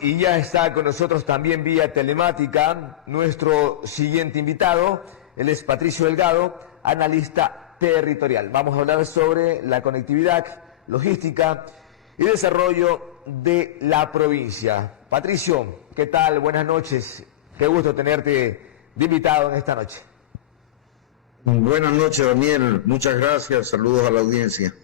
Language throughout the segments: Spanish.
Y ya está con nosotros también vía telemática nuestro siguiente invitado. Él es Patricio Delgado, analista territorial. Vamos a hablar sobre la conectividad, logística y desarrollo de la provincia. Patricio, ¿qué tal? Buenas noches. Qué gusto tenerte de invitado en esta noche. Buenas noches, Daniel. Muchas gracias. Saludos a la audiencia.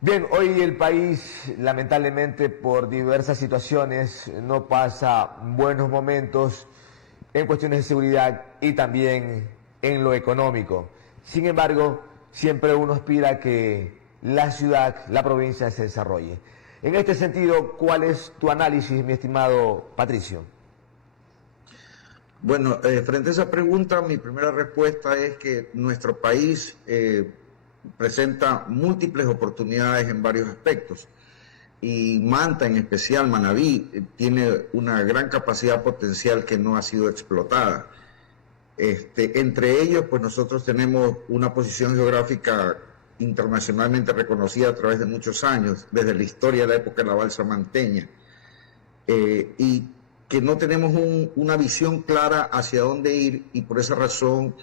Bien, hoy el país, lamentablemente, por diversas situaciones, no pasa buenos momentos en cuestiones de seguridad y también en lo económico. Sin embargo, siempre uno aspira a que la ciudad, la provincia se desarrolle. En este sentido, ¿cuál es tu análisis, mi estimado Patricio? Bueno, frente a esa pregunta, mi primera respuesta es que nuestro país presenta múltiples oportunidades en varios aspectos, y Manta, en especial Manabí, tiene una gran capacidad potencial que no ha sido explotada. Entre ellos, pues nosotros tenemos una posición geográfica internacionalmente reconocida a través de muchos años, desde la historia de la época de la balsa manteña, y que no tenemos una visión clara hacia dónde ir, y por esa razón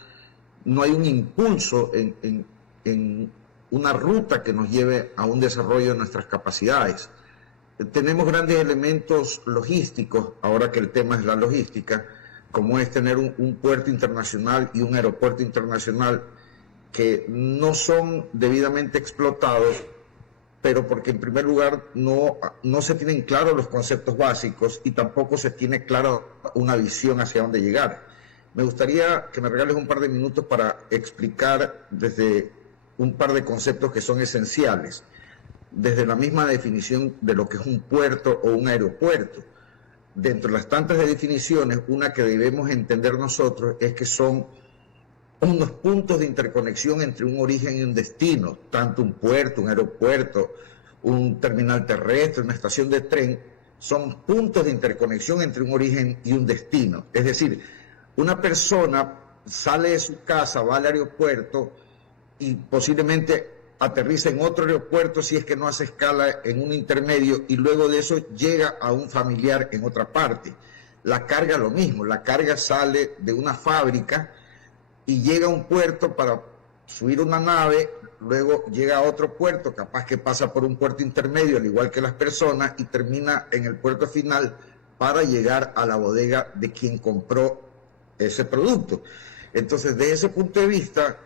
no hay un impulso en una ruta que nos lleve a un desarrollo de nuestras capacidades. Tenemos grandes elementos logísticos, ahora que el tema es la logística, como es tener un puerto internacional y un aeropuerto internacional que no son debidamente explotados, pero porque en primer lugar no se tienen claros los conceptos básicos y tampoco se tiene clara una visión hacia dónde llegar. Me gustaría que me regales un par de minutos para explicar desde un par de conceptos que son esenciales, desde la misma definición de lo que es un puerto o un aeropuerto. Dentro de las tantas de definiciones, una que debemos entender nosotros es que son unos puntos de interconexión entre un origen y un destino, tanto un puerto, un aeropuerto, un terminal terrestre, una estación de tren, son puntos de interconexión entre un origen y un destino. Es decir, una persona sale de su casa, va al aeropuerto y posiblemente aterriza en otro aeropuerto si es que no hace escala en un intermedio, y luego de eso llega a un familiar en otra parte. La carga lo mismo, la carga sale de una fábrica y llega a un puerto para subir una nave, luego llega a otro puerto, capaz que pasa por un puerto intermedio, al igual que las personas, y termina en el puerto final para llegar a la bodega de quien compró ese producto. Entonces, desde ese punto de vista,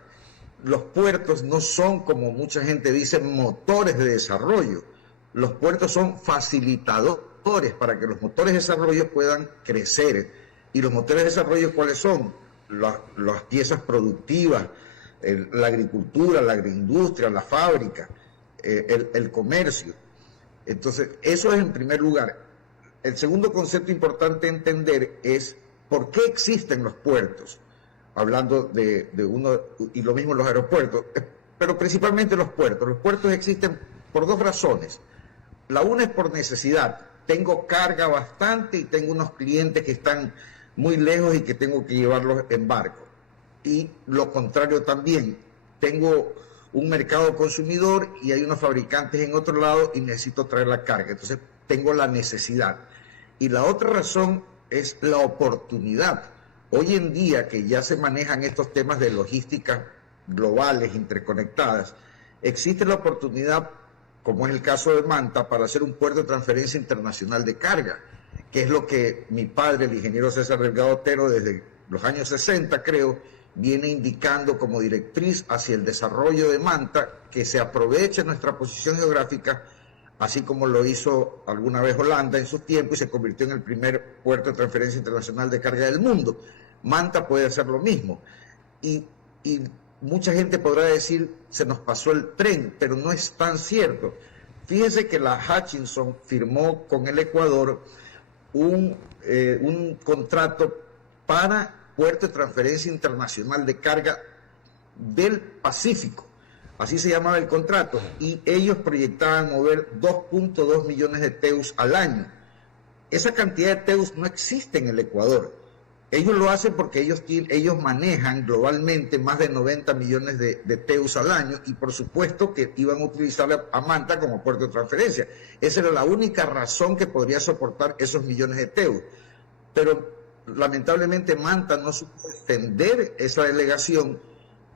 los puertos no son, como mucha gente dice, motores de desarrollo. Los puertos son facilitadores para que los motores de desarrollo puedan crecer. ¿Y los motores de desarrollo cuáles son? Las piezas productivas, la agricultura, la agroindustria, la fábrica, el comercio. Entonces, eso es en primer lugar. El segundo concepto importante entender es por qué existen los puertos, hablando de uno, y lo mismo los aeropuertos, pero principalmente los puertos. Los puertos existen por dos razones. La una es por necesidad. Tengo carga bastante y tengo unos clientes que están muy lejos y que tengo que llevarlos en barco. Y lo contrario también, tengo un mercado consumidor y hay unos fabricantes en otro lado y necesito traer la carga. Entonces tengo la necesidad. Y la otra razón es la oportunidad. Hoy en día, que ya se manejan estos temas de logística globales, interconectadas, existe la oportunidad, como es el caso de Manta, para hacer un puerto de transferencia internacional de carga, que es lo que mi padre, el ingeniero César Delgado Otero, desde los años 60, creo, viene indicando como directriz hacia el desarrollo de Manta, que se aproveche nuestra posición geográfica, así como lo hizo alguna vez Holanda en su tiempo y se convirtió en el primer puerto de transferencia internacional de carga del mundo. Manta puede hacer lo mismo. Y mucha gente podrá decir, se nos pasó el tren, pero no es tan cierto. Fíjense que la Hutchinson firmó con el Ecuador un contrato para puerto de transferencia internacional de carga del Pacífico. Así se llamaba el contrato, y ellos proyectaban mover 2.2 millones de TEUs al año. Esa cantidad de TEUs no existe en el Ecuador. Ellos lo hacen porque ellos manejan globalmente más de 90 millones de TEUs al año y por supuesto que iban a utilizar a Manta como puerto de transferencia. Esa era la única razón que podría soportar esos millones de TEUs. Pero lamentablemente Manta no supo defender esa delegación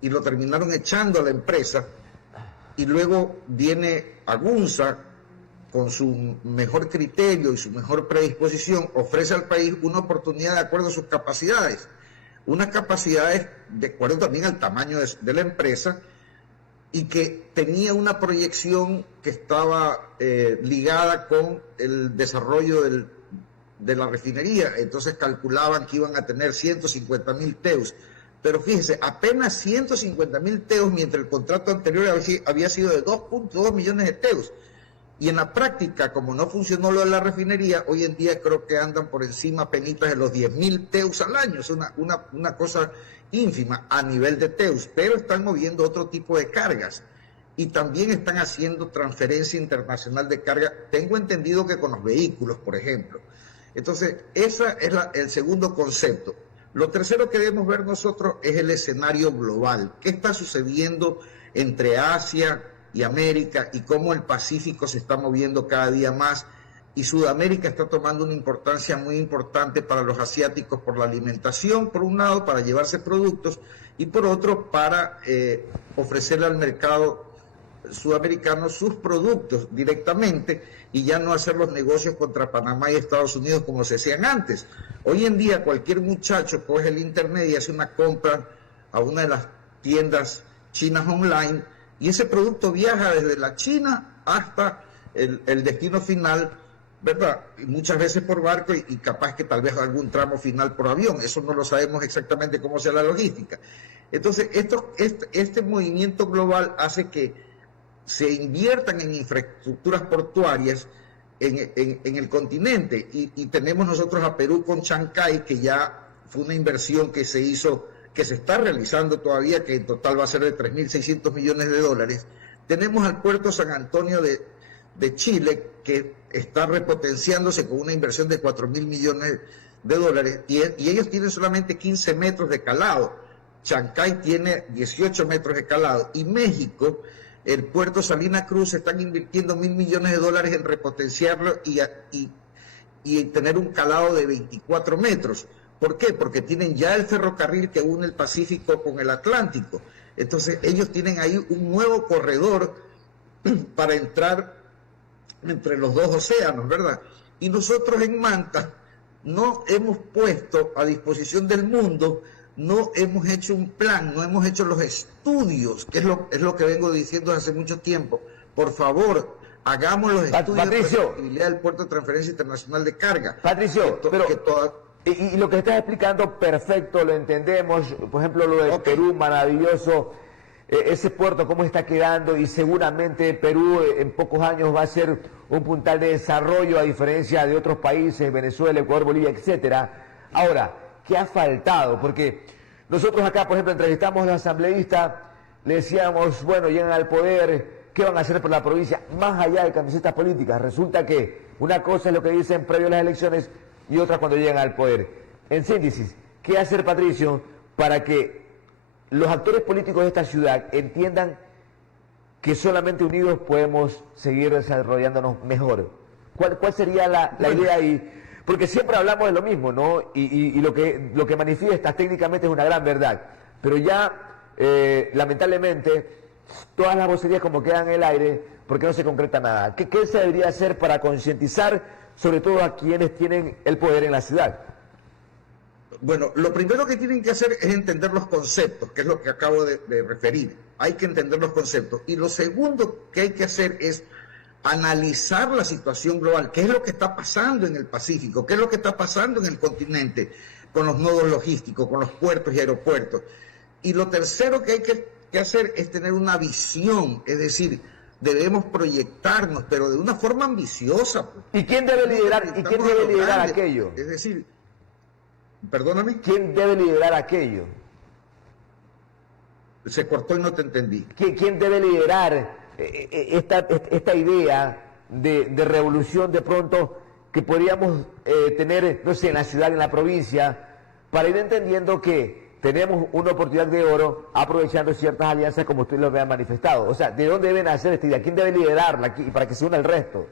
y lo terminaron echando a la empresa y luego viene Agunza con su mejor criterio y su mejor predisposición, ofrece al país una oportunidad de acuerdo a sus capacidades. Unas capacidades de acuerdo también al tamaño de la empresa y que tenía una proyección que estaba ligada con el desarrollo de la refinería. Entonces calculaban que iban a tener 150.000 TEUs. Pero fíjese, apenas 150.000 TEUs, mientras el contrato anterior había sido de 2.2 millones de TEUs. Y en la práctica, como no funcionó lo de la refinería, hoy en día creo que andan por encima penitas de los 10.000 TEUs al año. Es una cosa ínfima a nivel de TEUs, pero están moviendo otro tipo de cargas. Y también están haciendo transferencia internacional de carga. Tengo entendido que con los vehículos, por ejemplo. Entonces, ese es el segundo concepto. Lo tercero que debemos ver nosotros es el escenario global. ¿Qué está sucediendo entre Asia y América y cómo el Pacífico se está moviendo cada día más y Sudamérica está tomando una importancia muy importante para los asiáticos por la alimentación, por un lado, para llevarse productos y por otro, para ofrecerle al mercado sudamericano sus productos directamente y ya no hacer los negocios contra Panamá y Estados Unidos como se hacían antes. Hoy en día cualquier muchacho coge el internet y hace una compra a una de las tiendas chinas online y ese producto viaja desde la China hasta el destino final, ¿verdad? Y muchas veces por barco y capaz que tal vez algún tramo final por avión. Eso no lo sabemos exactamente cómo sea la logística. Entonces, este movimiento global hace que se inviertan en infraestructuras portuarias en el continente. Y tenemos nosotros a Perú con Chancay, que ya fue una inversión que se hizo, que se está realizando todavía, que en total va a ser de 3.600 millones de dólares. Tenemos al puerto San Antonio de Chile, que está repotenciándose con una inversión de 4.000 millones de dólares, y ellos tienen solamente 15 metros de calado. Chancay tiene 18 metros de calado, y México, el puerto Salina Cruz, están invirtiendo 1.000 millones de dólares en repotenciarlo y tener un calado de 24 metros. ¿Por qué? Porque tienen ya el ferrocarril que une el Pacífico con el Atlántico. Entonces ellos tienen ahí un nuevo corredor para entrar entre los dos océanos, ¿verdad? Y nosotros en Manta no hemos puesto a disposición del mundo, no hemos hecho un plan, no hemos hecho los estudios, que es lo que vengo diciendo hace mucho tiempo. Por favor, hagamos los estudios de factibilidad del puerto de transferencia internacional de carga. Patricio, y lo que estás explicando, perfecto, lo entendemos. Por ejemplo, lo de Perú, maravilloso. Ese puerto, cómo está quedando, y seguramente Perú en pocos años va a ser un puntal de desarrollo, a diferencia de otros países, Venezuela, Ecuador, Bolivia, etcétera. Ahora, ¿qué ha faltado? Porque nosotros acá, por ejemplo, entrevistamos a los asambleístas, le decíamos, bueno, llegan al poder, ¿qué van a hacer por la provincia? Más allá de camisetas políticas, resulta que una cosa es lo que dicen previo a las elecciones y otra cuando llegan al poder. En síntesis, ¿qué hacer, Patricio, para que los actores políticos de esta ciudad entiendan que solamente unidos podemos seguir desarrollándonos mejor? ¿Cuál sería la idea ahí? Porque siempre hablamos de lo mismo, ¿no? Y lo que manifiestas técnicamente es una gran verdad. Pero ya, lamentablemente, todas las vocerías como quedan en el aire porque no se concreta nada. ¿Qué se debería hacer para concientizar sobre todo a quienes tienen el poder en la ciudad? Bueno, lo primero que tienen que hacer es entender los conceptos, que es lo que acabo de referir. Hay que entender los conceptos. Y lo segundo que hay que hacer es analizar la situación global, qué es lo que está pasando en el Pacífico, qué es lo que está pasando en el continente, con los nodos logísticos, con los puertos y aeropuertos. Y lo tercero que hay que hacer es tener una visión, es decir, debemos proyectarnos, pero de una forma ambiciosa. ¿Y quién debe liderar aquello? Es decir, perdóname. ¿Quién debe liderar aquello? Se cortó y no te entendí. ¿Quién debe liderar esta idea de revolución de pronto que podríamos tener, no sé, en la ciudad, en la provincia, para ir entendiendo que tenemos una oportunidad de oro aprovechando ciertas alianzas como usted lo había manifestado. O sea, ¿de dónde deben hacer esta idea? ¿Quién debe liderarla y para que se una el resto?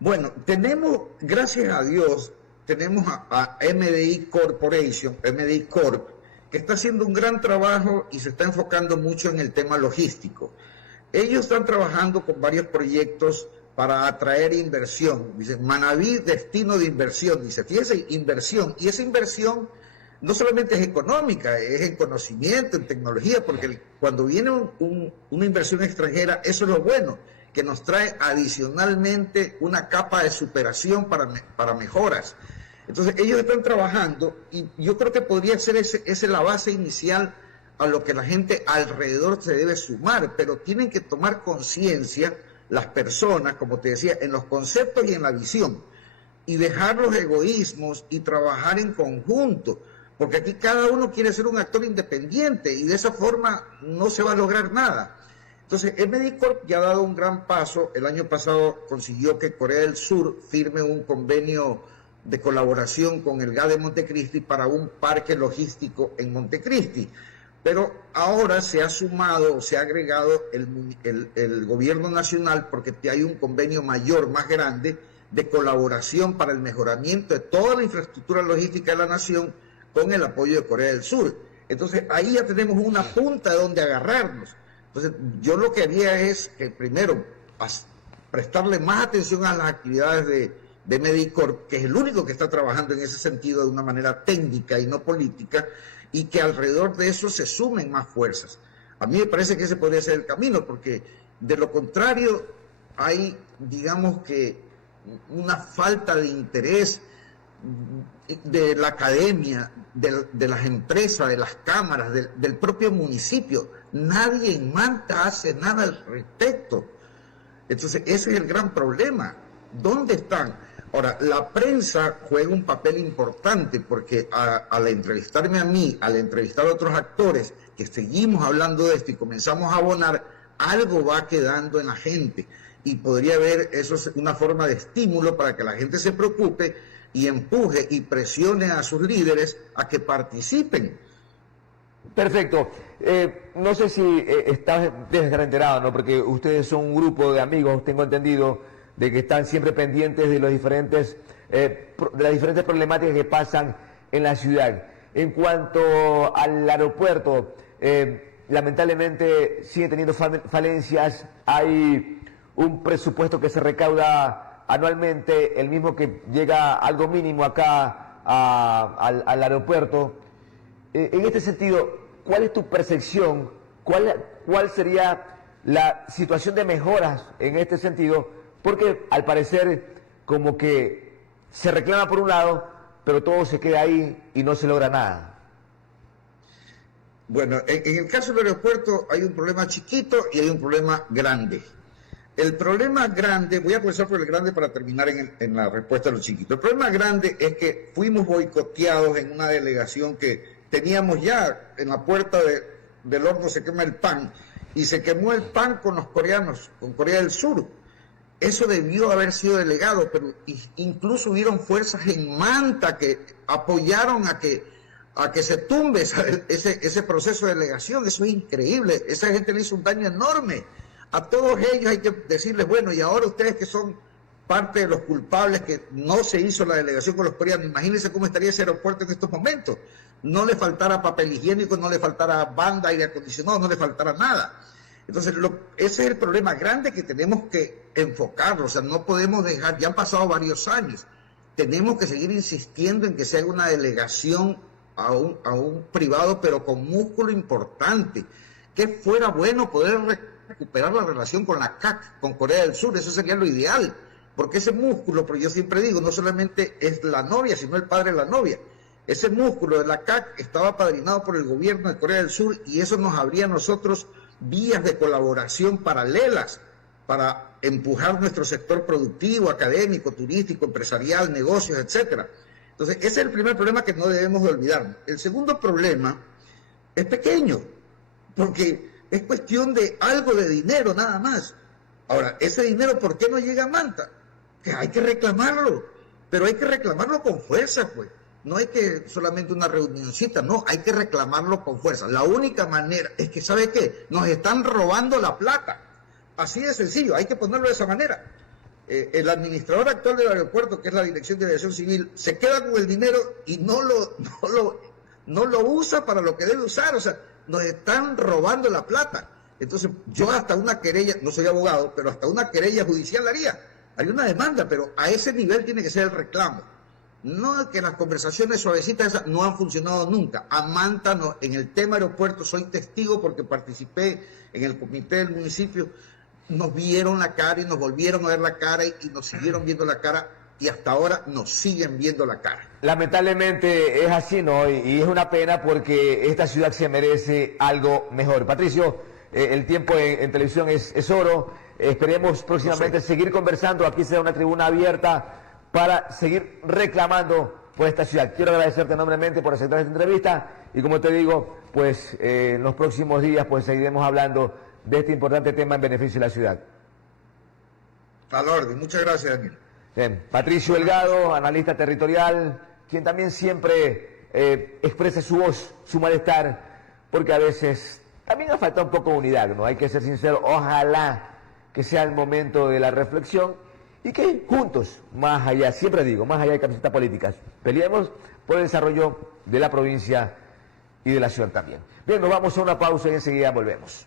Bueno, tenemos, gracias a Dios, tenemos a MDI Corporation, MDI Corp, que está haciendo un gran trabajo y se está enfocando mucho en el tema logístico. Ellos están trabajando con varios proyectos para atraer inversión. Dice, Manaví, destino de inversión. Dice, fíjese, inversión. Y esa inversión no solamente es económica, es en conocimiento, en tecnología, porque cuando viene una inversión extranjera, eso es lo bueno, que nos trae adicionalmente una capa de superación para mejoras. Entonces, ellos están trabajando y yo creo que podría ser esa la base inicial a lo que la gente alrededor se debe sumar, pero tienen que tomar conciencia las personas, como te decía, en los conceptos y en la visión, y dejar los egoísmos y trabajar en conjunto, porque aquí cada uno quiere ser un actor independiente y de esa forma no se va a lograr nada. Entonces, MDI Corp ya ha dado un gran paso. El año pasado consiguió que Corea del Sur firme un convenio de colaboración con el GA de Montecristi para un parque logístico en Montecristi. Pero ahora se ha sumado, se ha agregado el gobierno nacional porque hay un convenio mayor, más grande, de colaboración para el mejoramiento de toda la infraestructura logística de la nación con el apoyo de Corea del Sur. Entonces, ahí ya tenemos una punta de donde agarrarnos. Entonces, yo lo que haría es que primero prestarle más atención a las actividades de MDI Corp, que es el único que está trabajando en ese sentido de una manera técnica y no política, y que alrededor de eso se sumen más fuerzas. A mí me parece que ese podría ser el camino, porque de lo contrario hay, digamos que, una falta de interés de la academia, de las empresas, de las cámaras, del propio municipio. Nadie en Manta hace nada al respecto. Entonces, ese es el gran problema. ¿Dónde están? Ahora, la prensa juega un papel importante porque al entrevistarme a mí, al entrevistar a otros actores que seguimos hablando de esto y comenzamos a abonar, algo va quedando en la gente. Y podría haber eso es una forma de estímulo para que la gente se preocupe y empuje y presione a sus líderes a que participen. Perfecto. No sé si estás enterado, ¿no? Porque ustedes son un grupo de amigos, tengo entendido, de que están siempre pendientes de los diferentes, de las diferentes problemáticas que pasan en la ciudad. En cuanto al aeropuerto, lamentablemente sigue teniendo falencias. Hay un presupuesto que se recauda anualmente, el mismo que llega algo mínimo acá al aeropuerto. En este sentido, ¿cuál es tu percepción? ¿Cuál sería la situación de mejoras en este sentido? Porque al parecer como que se reclama por un lado, pero todo se queda ahí y no se logra nada. Bueno, en el caso del aeropuerto hay un problema chiquito y hay un problema grande. El problema grande, voy a comenzar por el grande para terminar en la respuesta a lo chiquito. El problema grande es que fuimos boicoteados en una delegación que teníamos ya en la puerta del horno se quema el pan, y se quemó el pan con los coreanos, con Corea del Sur. Eso debió haber sido delegado, pero incluso hubieron fuerzas en Manta que apoyaron a que se tumbe ese proceso de delegación. Eso es increíble. Esa gente le hizo un daño enorme. A todos ellos hay que decirles, bueno, y ahora ustedes que son parte de los culpables que no se hizo la delegación con los coreanos, imagínense cómo estaría ese aeropuerto en estos momentos. No le faltara papel higiénico, no le faltara banda, aire acondicionado, no le faltara nada. Entonces, ese es el problema grande que tenemos que enfocarlo. O sea, no podemos dejar, ya han pasado varios años, tenemos que seguir insistiendo en que se haga una delegación a un privado, pero con músculo importante, que fuera bueno poder recuperar la relación con la CAC, con Corea del Sur. Eso sería lo ideal, porque ese músculo, pero yo siempre digo, no solamente es la novia, sino el padre de la novia. Ese músculo de la CAC estaba apadrinado por el gobierno de Corea del Sur y eso nos abría a nosotros vías de colaboración paralelas para empujar nuestro sector productivo, académico, turístico, empresarial, negocios, etcétera. Entonces, ese es el primer problema que no debemos de olvidar. El segundo problema es pequeño, porque es cuestión de algo de dinero nada más. Ahora, ese dinero, ¿por qué no llega a Manta? Que hay que reclamarlo, pero hay que reclamarlo con fuerza, pues. no hay que solamente una reunioncita, no, hay que reclamarlo con fuerza. La única manera es que, ¿sabe qué? Nos están robando la plata. Así de sencillo, hay que ponerlo de esa manera. El administrador actual del aeropuerto, que es la Dirección de Aviación Civil, se queda con el dinero y no lo usa para lo que debe usar. O sea, nos están robando la plata. Entonces, yo hasta una querella, no soy abogado, pero hasta una querella judicial haría. Haría una demanda, pero a ese nivel tiene que ser el reclamo. No que las conversaciones suavecitas esas no han funcionado nunca. A Manta, no, en el tema aeropuerto, soy testigo porque participé en el comité del municipio. Nos vieron la cara y nos volvieron a ver la cara y nos siguieron viendo la cara y hasta ahora nos siguen viendo la cara. Lamentablemente es así, ¿no? Y es una pena porque esta ciudad se merece algo mejor. Patricio, el tiempo en televisión es oro. Esperemos próximamente seguir conversando. Aquí será una tribuna abierta para seguir reclamando por esta ciudad. Quiero agradecerte enormemente por aceptar esta entrevista y como te digo, pues en los próximos días pues seguiremos hablando de este importante tema en beneficio de la ciudad. A la orden. Muchas gracias, Daniel. Bien. Patricio Delgado, analista territorial, quien también siempre expresa su voz, su malestar, porque a veces también nos falta un poco de unidad, ¿no? Hay que ser sincero, ojalá que sea el momento de la reflexión y que juntos, más allá, siempre digo, más allá de camisetas políticas, peleemos por el desarrollo de la provincia y de la ciudad también. Bien, nos vamos a una pausa y enseguida volvemos.